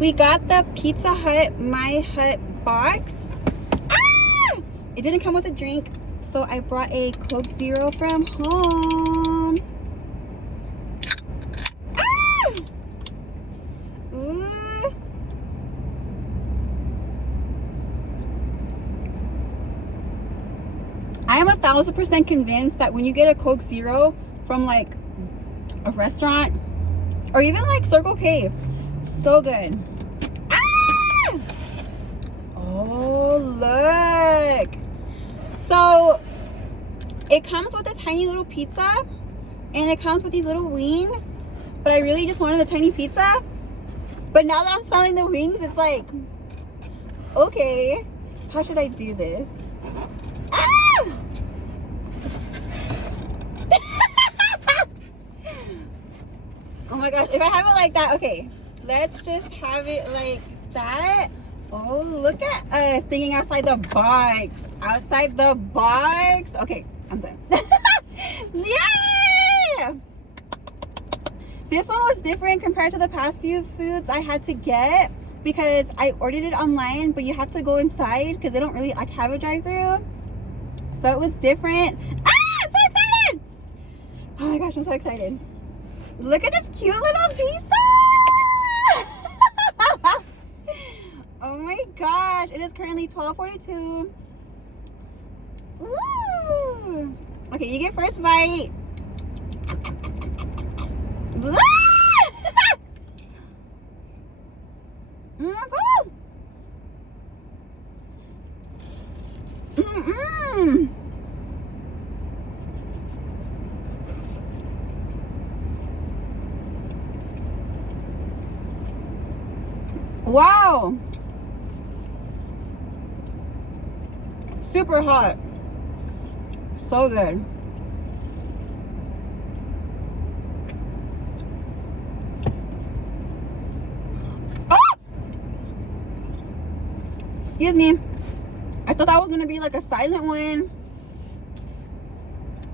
We got the Pizza Hut My Hut box. Ah! It didn't come with a drink, so I brought a Coke Zero from home. Ah! Ooh. I am 1000% convinced that when you get a Coke Zero from like a restaurant or even like Circle K, so good. Ah! Oh, look. So it comes with a tiny little pizza and it comes with these little wings, but I really just wanted the tiny pizza. But now that I'm smelling the wings, it's like, okay, how should I do this? Ah! Oh my gosh, if I have it like that, okay, let's just have it like that. Oh, look at us thinking outside the box. Outside the box. Okay, I'm done. Yeah! This one was different compared to the past few foods I had to get because I ordered it online, but you have to go inside because they don't really like have a drive-thru. So it was different. Ah, I'm so excited! Oh my gosh, I'm so excited. Look at this cute little pizza! Oh my gosh, it is currently 12:42. Ooh. Okay, you get first bite. Mm-mm. Wow. Super hot. So good. Ah! Excuse me. I thought that was gonna be like a silent one.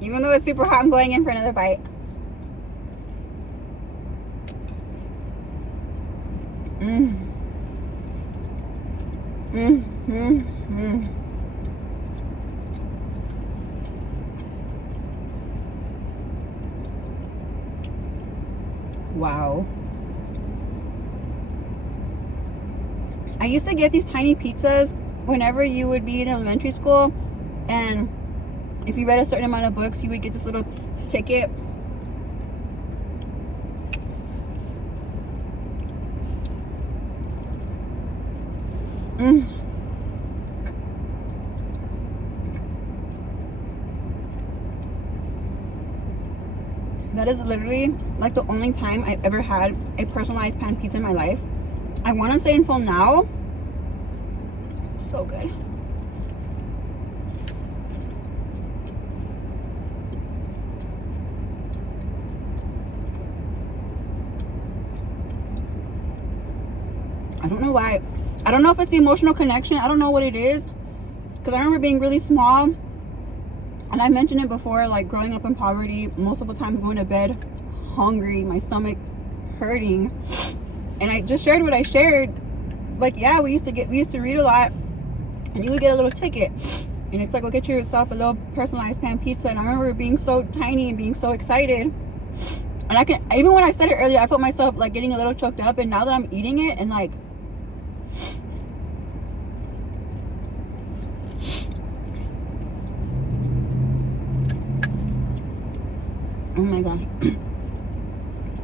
Even though it's super hot, I'm going in for another bite. Mm. Wow. I used to get these tiny pizzas whenever you would be in elementary school, and if you read a certain amount of books, you would get this little ticket. That is literally like the only time I've ever had a personalized pan pizza in my life. I want to say until now. So good. I don't know why. I don't know if it's the emotional connection. I don't know what it is. Because I remember being really small. And I mentioned it before, like growing up in poverty, multiple times going to bed hungry, my stomach hurting. And I just shared what I shared. Like, yeah, we used to read a lot. And you would get a little ticket. And it's like, go get yourself a little personalized pan pizza. And I remember being so tiny and being so excited. And even when I said it earlier, I felt myself like getting a little choked up. And now that I'm eating it and like, oh my gosh.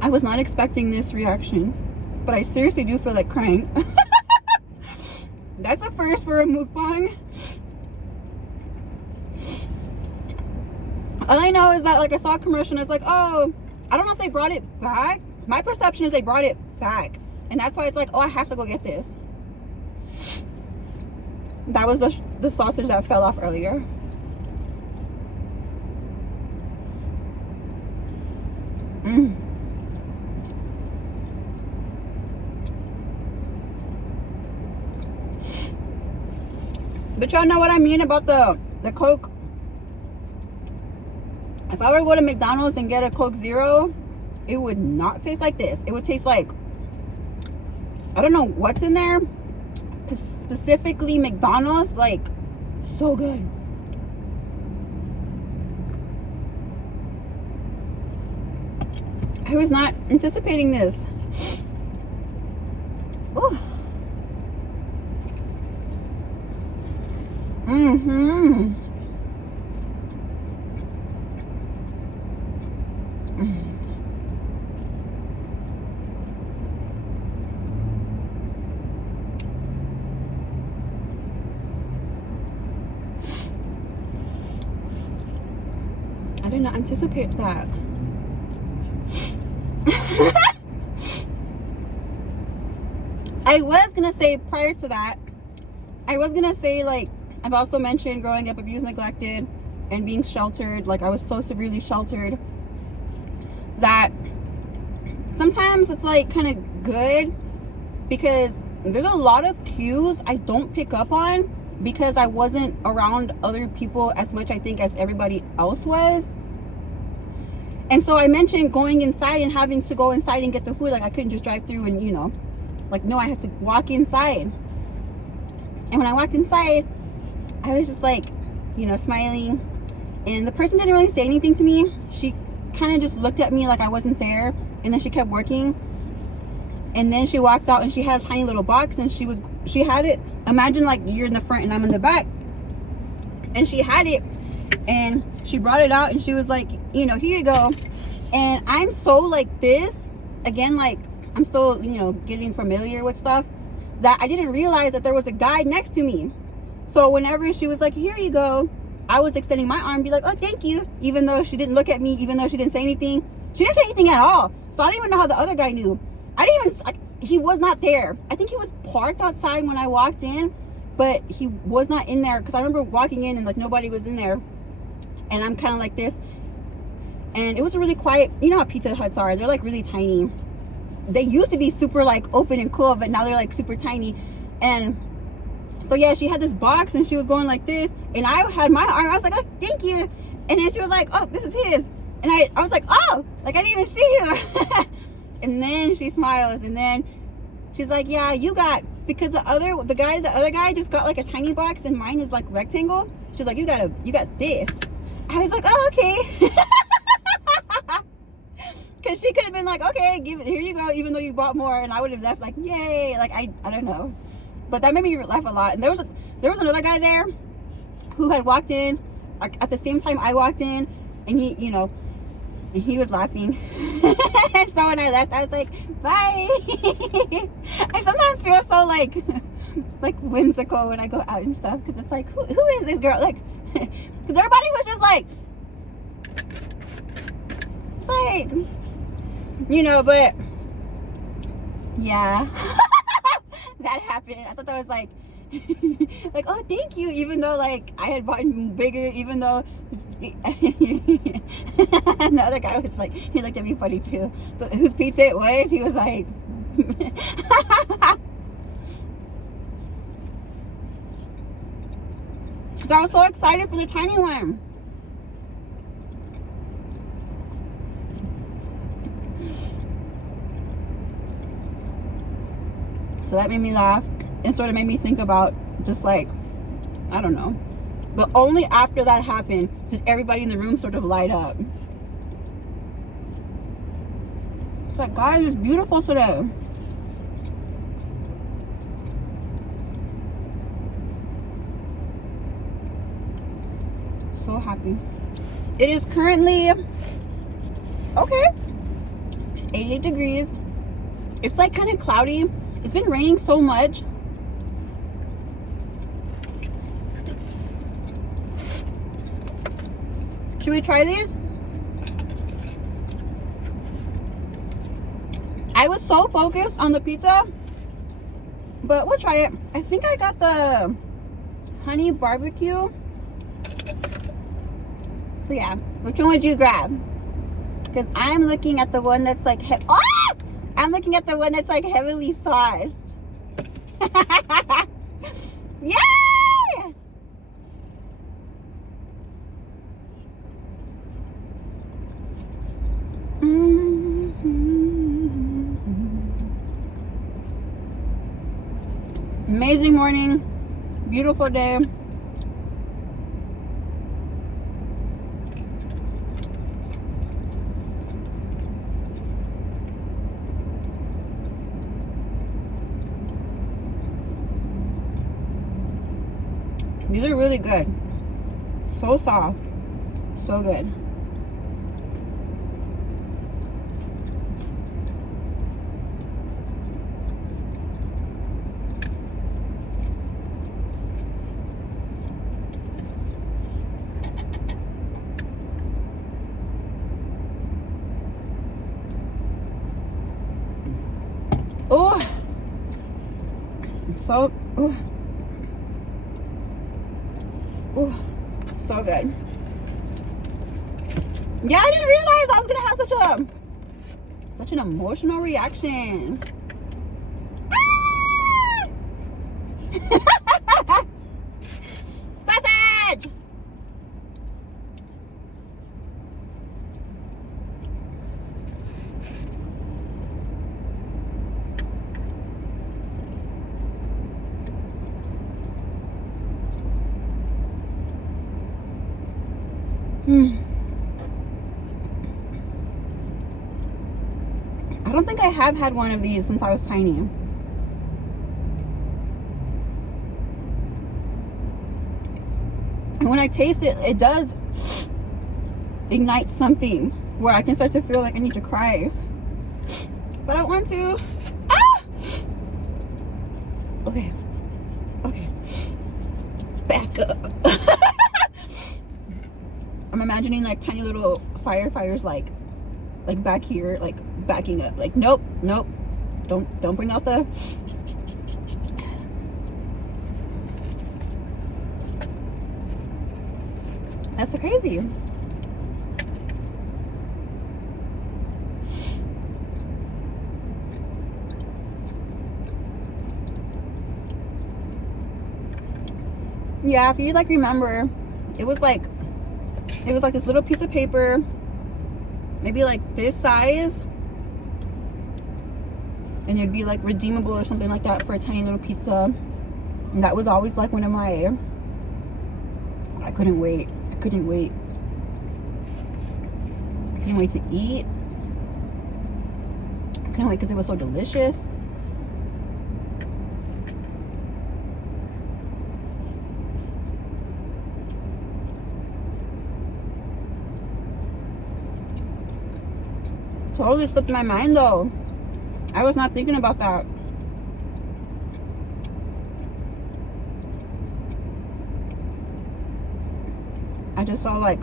I was not expecting this reaction, but I seriously do feel like crying. That's a first for a mukbang. All I know is that like I saw a commercial and it's like, oh, I don't know if they brought it back. My perception is they brought it back. And that's why it's like, oh, I have to go get this. That was the sausage that fell off earlier. But y'all know what I mean about the Coke. If I were to go to McDonald's and get a Coke Zero, it would not taste like this. It would taste like I don't know what's in there, specifically McDonald's, like, so good. I was not anticipating this. Ooh. Mm-hmm. I did not anticipate that. I was gonna say prior to that, I was gonna say, like, I've also mentioned growing up abused, neglected, and being sheltered. Like, I was so severely sheltered that sometimes it's like kind of good, because there's a lot of cues I don't pick up on because I wasn't around other people as much, I think, as everybody else was. And so I mentioned going inside and having to go inside and get the food. Like, I couldn't just drive through and, you know, like, no, I had to walk inside. And when I walked inside, I was just like, you know, smiling. And the person didn't really say anything to me. She kind of just looked at me like I wasn't there. And then she kept working. And then she walked out and she had a tiny little box, and she had it. Imagine like you're in the front and I'm in the back. And she had it and she brought it out and she was like, you know, here you go. And I'm so like this, again, like, I'm still, you know, getting familiar with stuff, that I didn't realize that there was a guy next to me. So whenever she was like, here you go, I was extending my arm, be like, oh, thank you. Even though she didn't look at me, even though she didn't say anything. She didn't say anything at all. So I didn't even know how the other guy knew. I didn't even, like, he was not there. I think he was parked outside when I walked in, but he was not in there, because I remember walking in and like nobody was in there. And I'm kind of like this. And it was a really quiet, you know how Pizza Huts are. They're like really tiny. They used to be super like open and cool, but now they're like super tiny. And so yeah, she had this box and she was going like this, and I had my arm. I was like, oh, thank you. And then she was like, oh, this is his. And I was like, oh, like, I didn't even see you. And then she smiles, and then she's like, yeah, you got, because the other guy just got like a tiny box and mine is like rectangle. She's like, you got this. I was like, oh, okay. Because she could have been like, okay, here you go, even though you bought more, and I would have left like, yay. Like, I don't know, but that made me laugh a lot. And there was another guy there who had walked in at the same time I walked in, and he, you know, and he was laughing. And so when I left, I was like, bye. I sometimes feel so like whimsical when I go out and stuff, because it's like, who is this girl? Like, because everybody was just like, it's like, you know, but yeah. That happened. I thought that was like, like, oh, thank you, even though like I had bought bigger, even though and the other guy was like, he looked at me funny too, but whose pizza it was, he was like so I was so excited for the tiny one. So that made me laugh and sort of made me think about just like, I don't know. But only after that happened did everybody in the room sort of light up. It's like, guys, it's beautiful today. So happy. It is currently, okay, 88 degrees. It's like kind of cloudy. It's been raining so much. Should we try these? I was so focused on the pizza, but we'll try it. I think I got the honey barbecue. So yeah, which one would you grab? Because I'm looking at the one that's like, I'm looking at the one that's like heavily sauced. Yay! amazing morning, beautiful day. These are really good. So soft. So good. Oh, so, oh, so good. Yeah, I didn't realize I was gonna have such an emotional reaction. Ah! Sausage! I don't think I have had one of these since I was tiny. And when I taste it, it does ignite something where I can start to feel like I need to cry. But I don't want to. Ah! Okay. Okay. Back up. I'm imagining like tiny little firefighters like back here, like backing up. Like, nope. Don't bring out the... That's so crazy. Yeah, if you like remember, it was like this little piece of paper, maybe like this size, and it'd be like redeemable or something like that for a tiny little pizza. And that was always like one of my... I couldn't wait to eat. I couldn't wait because it was so delicious. Totally slipped my mind though. I was not thinking about that. I just saw like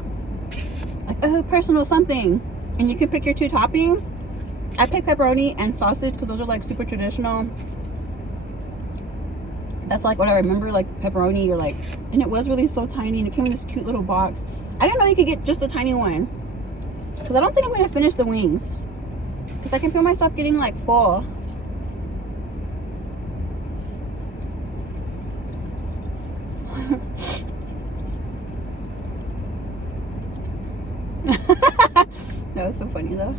personal something, and you can pick your two toppings. I picked pepperoni and sausage because those are like super traditional. That's like what I remember, like pepperoni or like, and it was really so tiny, and it came in this cute little box. I didn't know you could get just a tiny one because I don't think I'm going to finish the wings because I can feel myself getting like full. That was so funny though.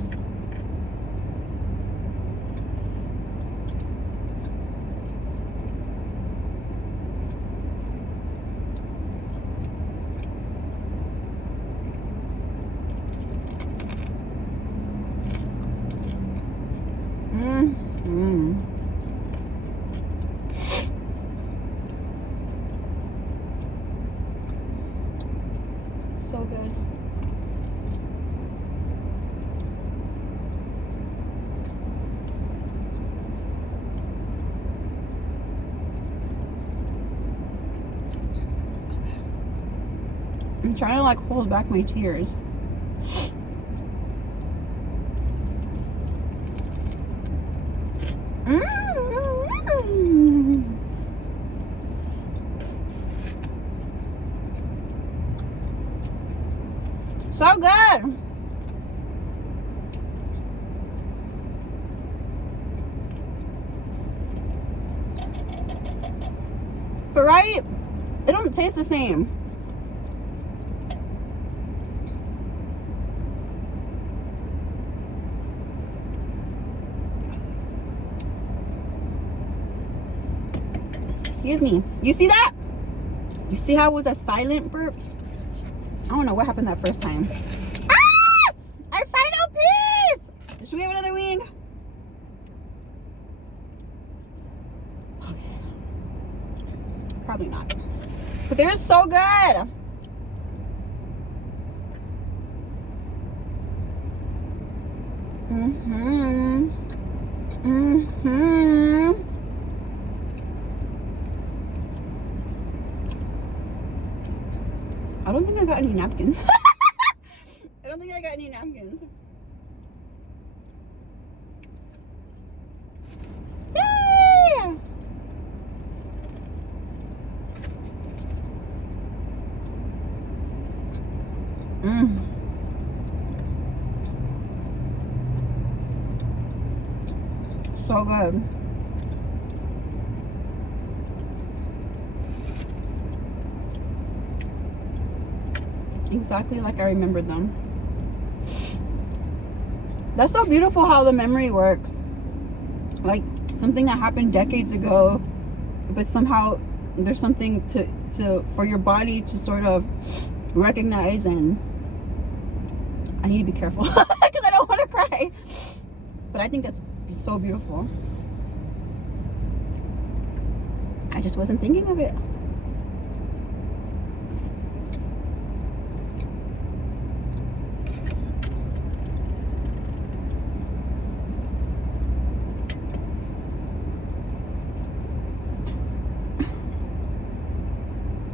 So good. I'm trying to like hold back my tears. So good. But right, it don't taste the same. Excuse me. You see that? You see how it was a silent burp? I don't know what happened that first time. Ah! Our final piece! Should we have another wing? Okay. Probably not. But they're so good. I don't think I got any napkins. I don't think I got any napkins. Yay! So good. Exactly like I remembered them. That's so beautiful how the memory works. Like something that happened decades ago, but somehow there's something to for your body to sort of recognize. And I need to be careful because I don't want to cry. But I think that's so beautiful. I just wasn't thinking of it.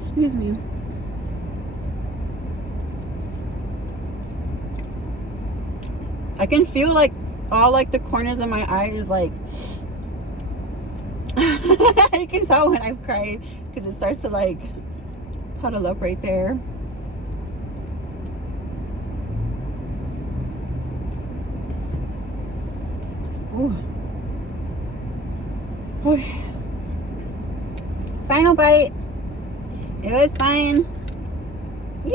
Excuse me. I can feel like all like the corners of my eyes, like you can tell when I've cried because it starts to like puddle up right there. Ooh. Okay. Final bite. It was fine. Yay!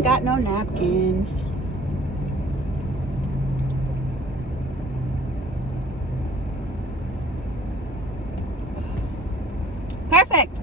Got no napkins. Perfect.